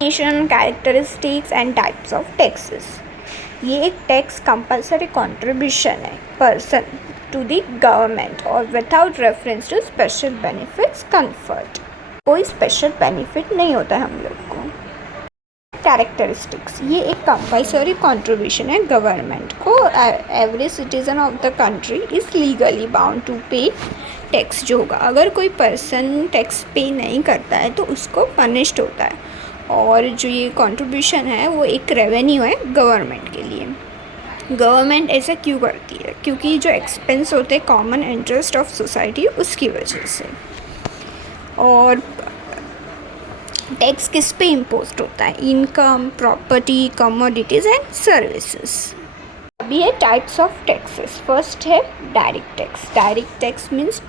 Characteristics and types of taxes. ये एक tax compulsory contribution है पर्सन टू द गवर्नमेंट और without reference to special benefits conferred. कोई special benefit नहीं होता है हम लोग को। कैरेक्टरिस्टिक्स, ये एक कंपल्सरी कंट्रीब्यूशन है गवर्नमेंट को। Every citizen of the country is legally bound to pay tax. जो होगा, अगर कोई पर्सन टैक्स पे नहीं करता है तो उसको पनिश्ड होता है। और जो ये कंट्रीब्यूशन है वो एक रेवेन्यू है गवर्नमेंट के लिए। गवर्नमेंट ऐसा क्यों करती है? क्योंकि जो एक्सपेंस होते हैं कॉमन इंटरेस्ट ऑफ सोसाइटी, उसकी वजह से। और टैक्स किस पे इम्पोज होता है? Income, property, commodities and services. अभी है टाइप्स ऑफ टैक्सेस। फर्स्ट है direct tax. Direct tax means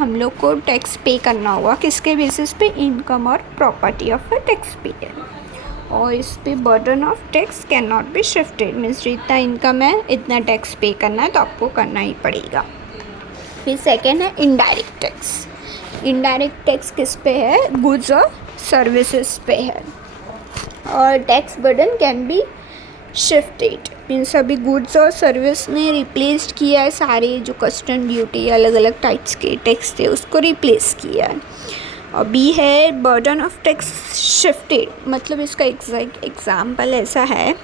हम लोग को टैक्स पे करना होगा किसके बेसिस पे? इनकम और property of a tax payer. और इस पे burden of tax can not be shifted, means जितना इनकम है इतना टैक्स पे करना है तो आपको करना ही पड़ेगा। फिर सेकेंड है इनडायरेक्ट टैक्स। इनडायरेक्ट टैक्स किस पे है? गुड्स और सर्विसेज पे है। और tax burden can be shifted, means अभी गुड्स और सर्विस ने रिप्लेस किया है सारे जो कस्टम ड्यूटी अलग अलग टाइप्स के टैक्स थे उसको रिप्लेस किया है। अभी है बर्डन ऑफ टैक्स शिफ्टेड, मतलब इसका एग्जाम्पल ऐसा है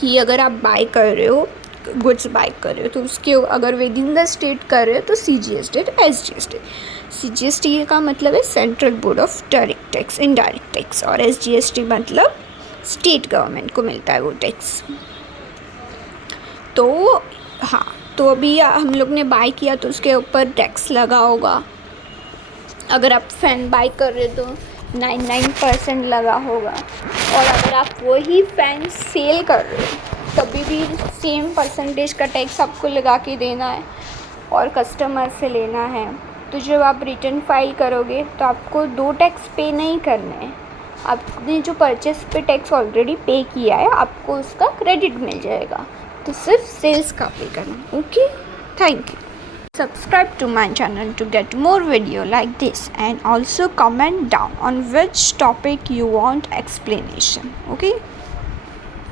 कि अगर आप बाय कर रहे हो, गुड्स बाय कर रहे हो, तो उसके अगर विद इन द स्टेट कर रहे हो तो CGST, SGST। CGST का मतलब है central board of direct tax, indirect tax, और SGST मतलब स्टेट गवर्नमेंट को मिलता है वो टैक्स। तो हाँ, तो अभी हम लोग ने बाय किया तो उसके ऊपर टैक्स लगा होगा। अगर आप फ़ैन बाय कर रहे हो तो 99% लगा होगा। और अगर आप वही फ़ैन सेल कर रहे हो तभी भी सेम परसेंटेज का टैक्स आपको लगा के देना है और कस्टमर से लेना है। तो जब आप रिटर्न फाइल करोगे तो आपको 2 टैक्स पे नहीं करने हैं। आपने जो परचेस पे टैक्स ऑलरेडी पे किया है आपको उसका क्रेडिट मिल जाएगा, तो सिर्फ सेल्स का पे करना। Okay, thank you. Subscribe to my channel to get more video like this, and also comment down on which topic you want explanation. Okay.